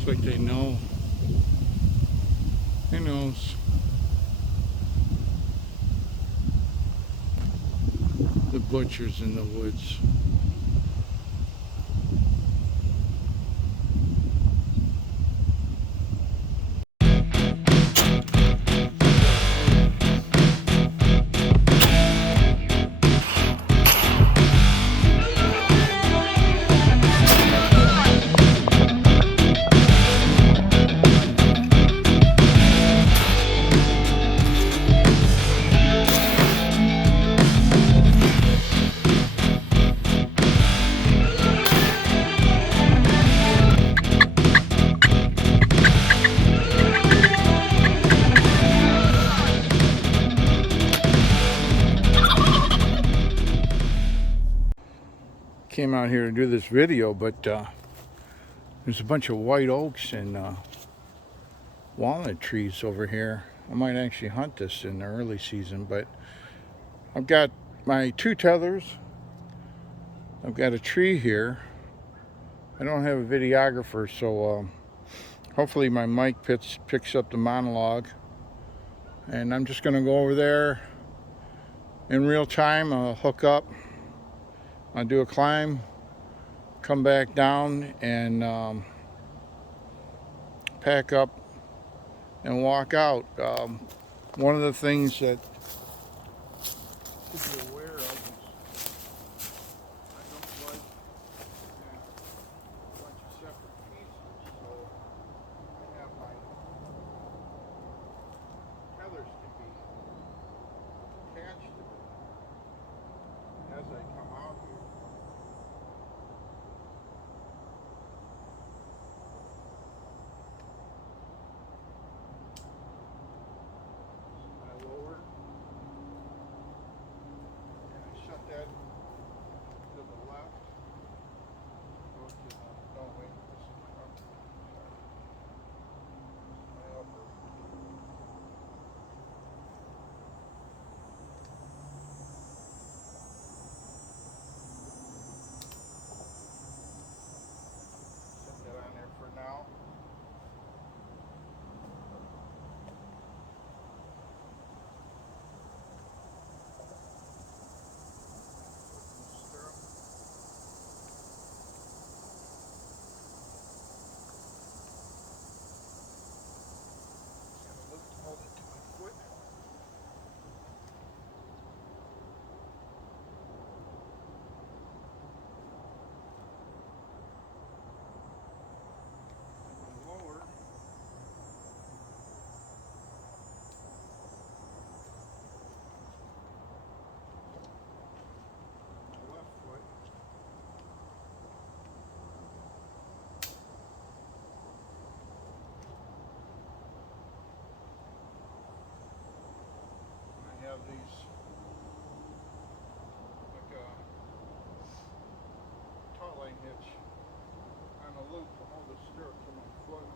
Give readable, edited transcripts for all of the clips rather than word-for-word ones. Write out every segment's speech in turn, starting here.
It's like they know. Who knows? The butchers in the woods. Came out here to do this video, but there's a bunch of white oaks and walnut trees over here. I might actually hunt this in the early season, but I've got my two tethers. I've got a tree here. I don't have a videographer, so hopefully my mic picks up the monologue. And I'm just going to go over there in real time. I'll hook up. I'll do a climb, come back down, and pack up and walk out. One of the things that to be aware of is I don't like a bunch of separate pieces, so I have my tethers can be attached to it as I come out here. I lower and I shut that to the left. Go to the, oh wait, this is my upper. Sorry. My upper. Set that on there for now. Stirrup. Got a loop to hold it to my foot. And lower. My left foot. I have these like a taut line hitch on a loop to hold the stirrup to my foot.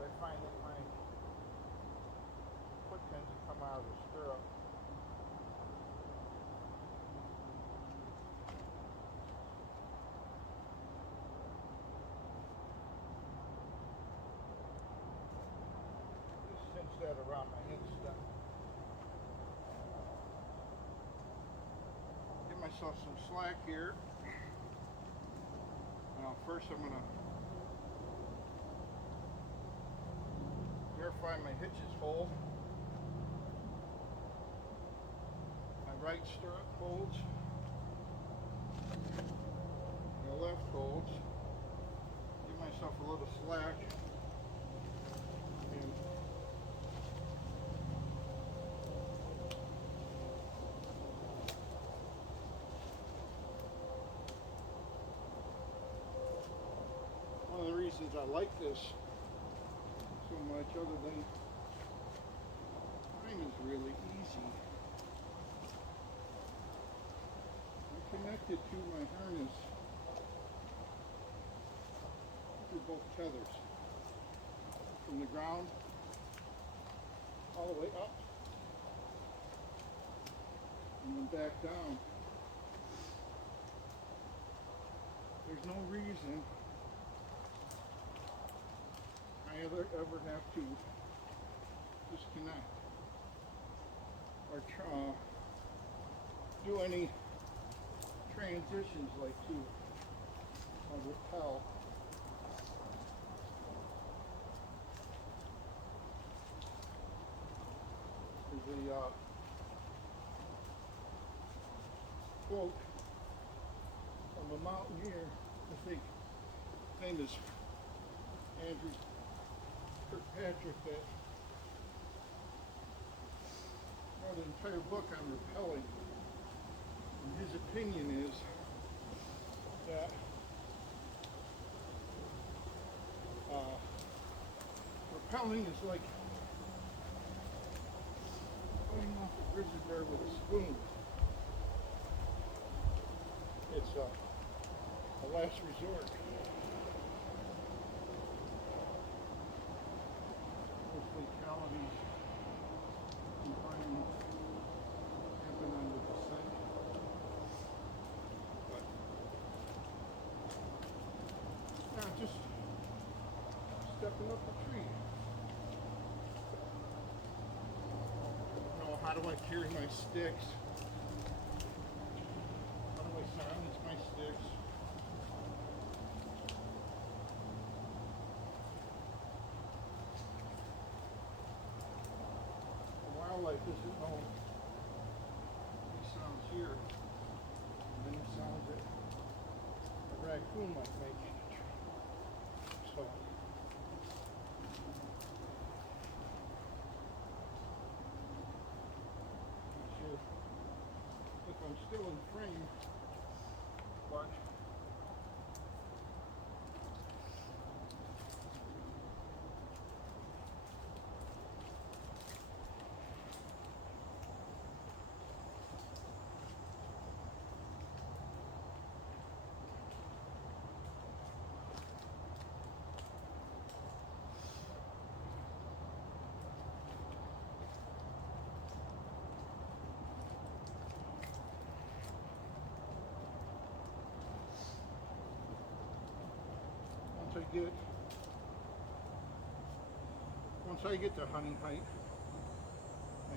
I find that my foot tends to come out of the stirrup. Just cinch that around my instep. Give myself some slack here. Now first I'm going to verify my hitches hold. My right stirrup holds. My left holds. Give myself a little slack. And one of the reasons I like this so much, other than time is really easy. I'm connected to my harness through both tethers. From the ground all the way up and then back down. There's no reason I ever have to disconnect or do any transitions like to rappel. There's a quote from a mountaineer, I think his name is Andrew Kirkpatrick, that wrote an entire book on rappelling. And his opinion is that rappelling is like going off a grizzly bear with a spoon. It's a last resort. Most fatalities and findings happen on the descent. But yeah, just stepping up a tree. You know, how do I carry my sticks? How do I silence my sticks? The wildlife isn't known these sounds here, and then the sounds that a raccoon might make in a tree. So not sure if I'm still in frame, but once I get to hunting height, I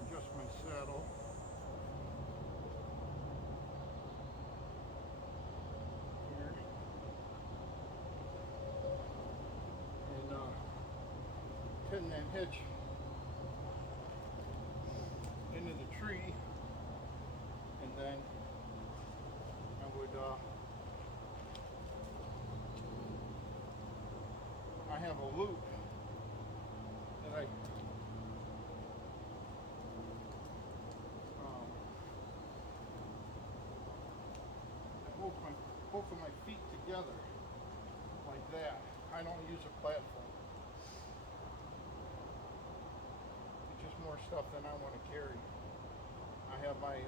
adjust my saddle. Here. And pin that hitch into the tree, and then I would I have a loop that I hold both of my feet together like that. I don't use a platform. It's just more stuff than I want to carry. I have my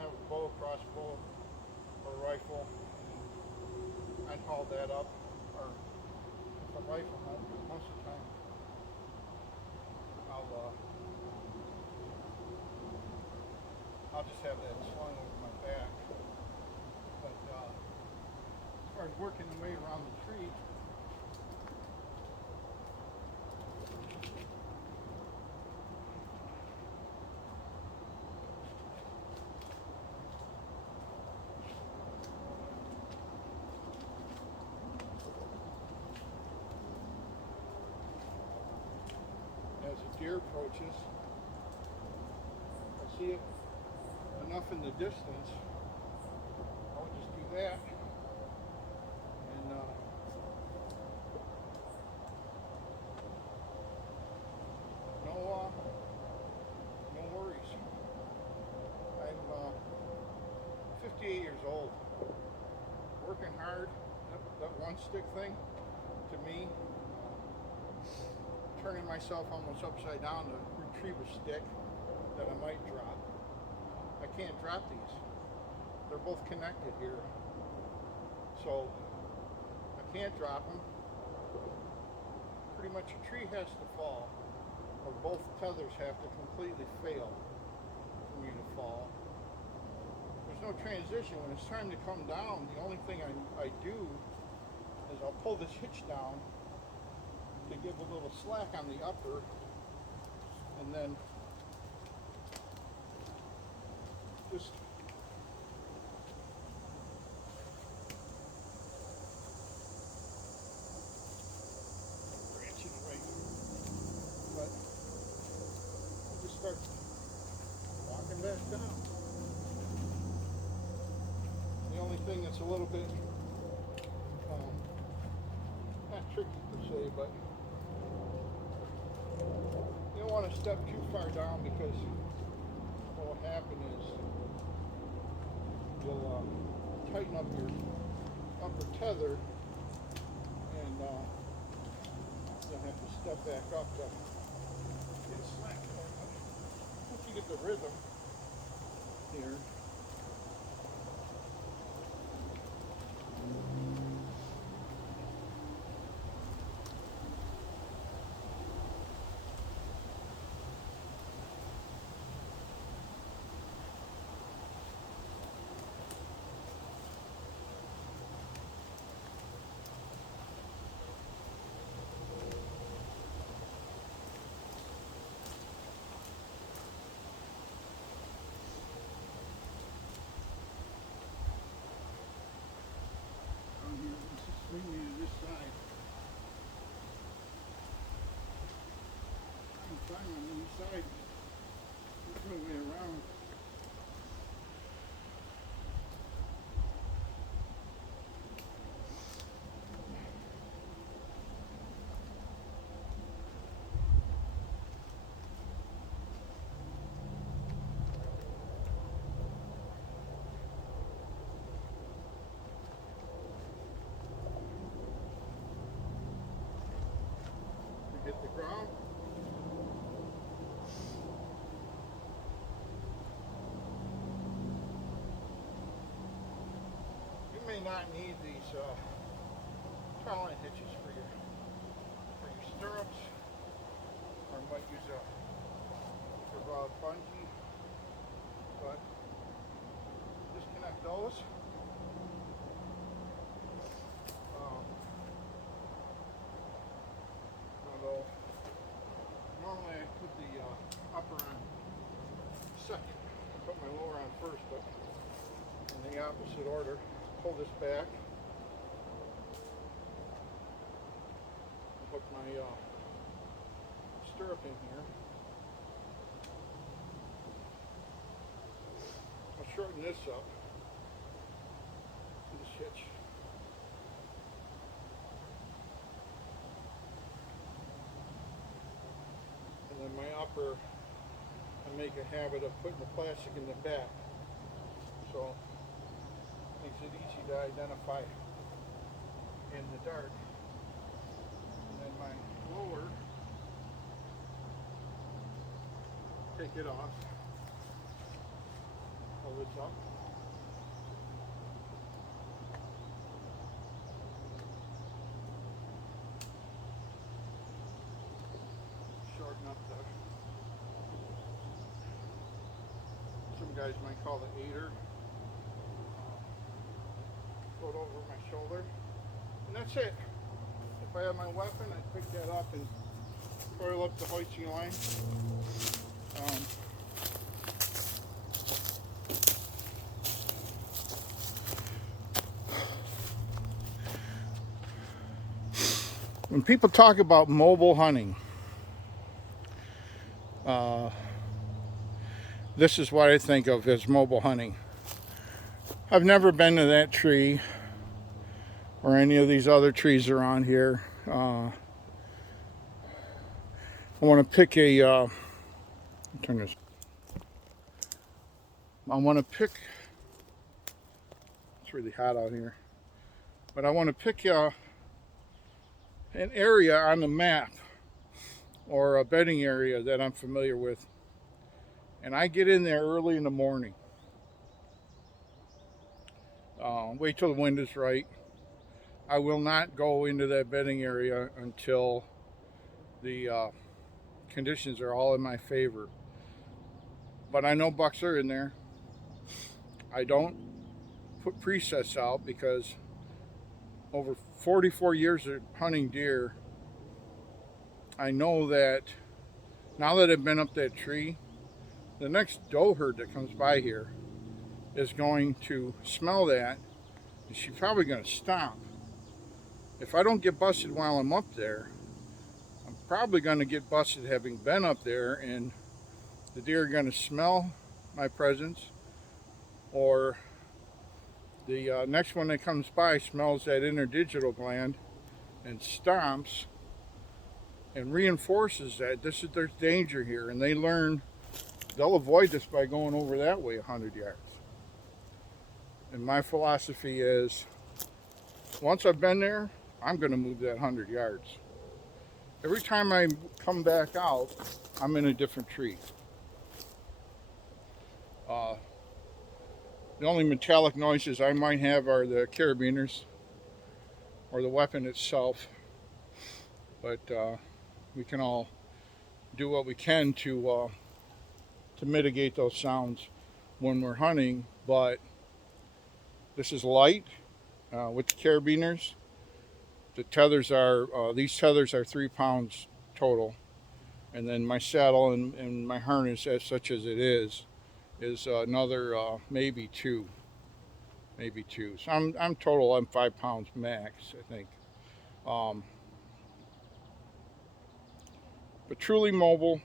have a bow, crossbow, or rifle. I'd haul that up, or if a rifle home, because most of the time I'll just have that slung over my back. But as far as working the way around the tree, as a deer approaches, I see it enough in the distance, I would just do that, and no worries. I'm 58 years old, working hard. That one stick thing, to me, turning myself almost upside down to retrieve a stick that I might drop. I can't drop these. They're both connected here. So I can't drop them. Pretty much a tree has to fall, or both tethers have to completely fail for me to fall. There's no transition. When it's time to come down, the only thing I do is I'll pull this hitch down to give a little slack on the upper, and then just branching away, but I'll just start walking back down. The only thing that's a little bit not tricky per se, but you don't want to step too far down, because what will happen is you'll tighten up your upper tether, and you'll have to step back up to get slack. Once you get the rhythm here, swing me to this side. I'm fine on the side. There's no way around. Hit the ground. You may not need these Colin hitches for your stirrups, or might use a rod bungee, but disconnect those. Although normally I put the upper on second, I put my lower on first, but in the opposite order. Pull this back, hook my stirrup in here. I'll shorten this up to this hitch. And then my upper, I make a habit of putting the plastic in the back, so it makes it easy to identify in the dark. And then my lower, take it off, pull this up. Shorten up the, some guys might call it aider. Put it over my shoulder, and that's it. If I have my weapon, I pick that up and coil up the hoisting line. When people talk about mobile hunting, this is what I think of as mobile hunting. I've never been to that tree or any of these other trees around here. I want to pick a, turn this, I want to pick, it's really hot out here, but I want to pick an area on the map or a bedding area that I'm familiar with. And I get in there early in the morning. Wait till the wind is right. I will not go into that bedding area until the conditions are all in my favor. But I know bucks are in there. I don't put presets out because over 44 years of hunting deer, I know that now that I've been up that tree, the next doe herd that comes by here is going to smell that, and she's probably going to stop. If I don't get busted while I'm up there, I'm probably going to get busted having been up there, and the deer are going to smell my presence, or the next one that comes by smells that interdigital gland and stomps and reinforces that there's danger here, and they'll avoid this by going over that way 100 yards. And my philosophy is, once I've been there, I'm going to move that 100 yards. Every time I come back out, I'm in a different tree. The only metallic noises I might have are the carabiners or the weapon itself, but we can all do what we can to mitigate those sounds when we're hunting. But this is light with the carabiners. The tethers are these tethers are 3 pounds total, and then my saddle and my harness, as such as it is another maybe two. So I'm total. I'm 5 pounds max, I think. But truly mobile,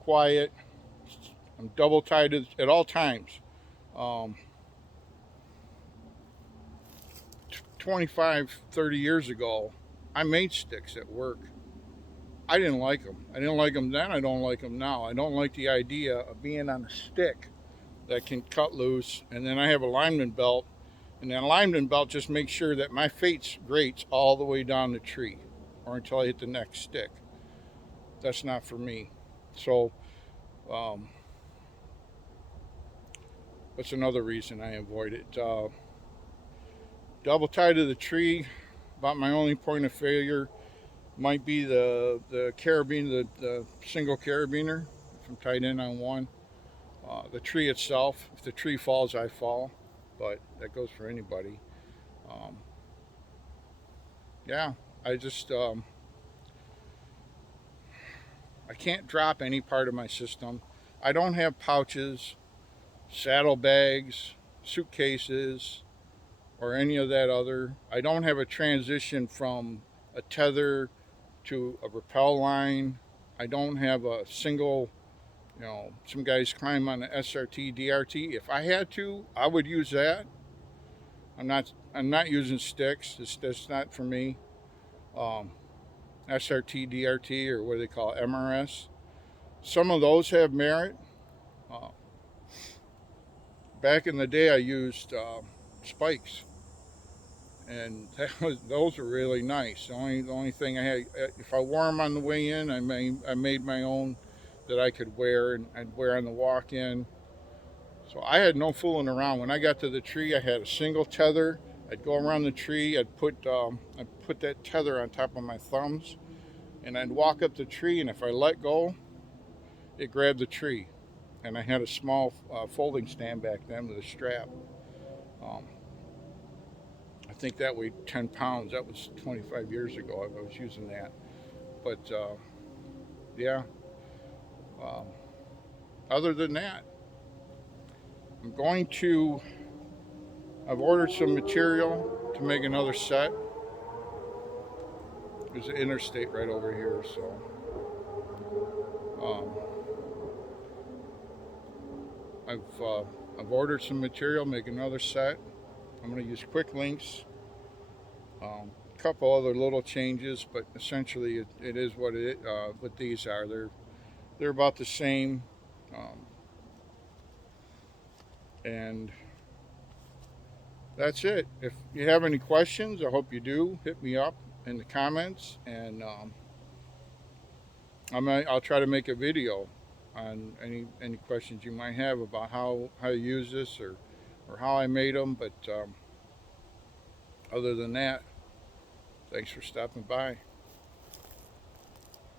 quiet. I'm double tied at all times. 25, 30 years ago, I made sticks at work. I didn't like them. I didn't like them then. I don't like them now. I don't like the idea of being on a stick that can cut loose. And then I have a lineman belt, and that lineman belt just makes sure that my face grates all the way down the tree or until I hit the next stick. That's not for me. So that's another reason I avoid it. Double tie to the tree, about my only point of failure might be the carabiner, the single carabiner, if I'm tied in on one. The tree itself, if the tree falls, I fall, but that goes for anybody. Yeah, I just I can't drop any part of my system. I don't have pouches, saddlebags, suitcases, or any of that other. I don't have a transition from a tether to a rappel line. I don't have a single, some guys climb on the SRT, DRT. If I had to, I would use that. I'm not using sticks. That's not for me. SRT, DRT, or what do they call it, MRS. Some of those have merit. Back in the day, I used spikes, and those are really nice. The only thing I had, if I wore them on the way in, I made my own that I could wear, and I'd wear on the walk in. So I had no fooling around. When I got to the tree, I had a single tether. I'd go around the tree. I'd put that tether on top of my thumbs, and I'd walk up the tree. And if I let go, it grabbed the tree. And I had a small folding stand back then with a strap. I think that weighed 10 pounds. That was 25 years ago. I was using that. But yeah. Other than that, I've ordered some material to make another set. There's an interstate right over here, so I've ordered some material, make another set. I'm going to use quick links. A couple other little changes, but essentially it is what these are. They're about the same, and that's it. If you have any questions, I hope you do. Hit me up in the comments, and I'll try to make a video on any questions you might have about how you use this or how I made them. But other than that, thanks for stopping by.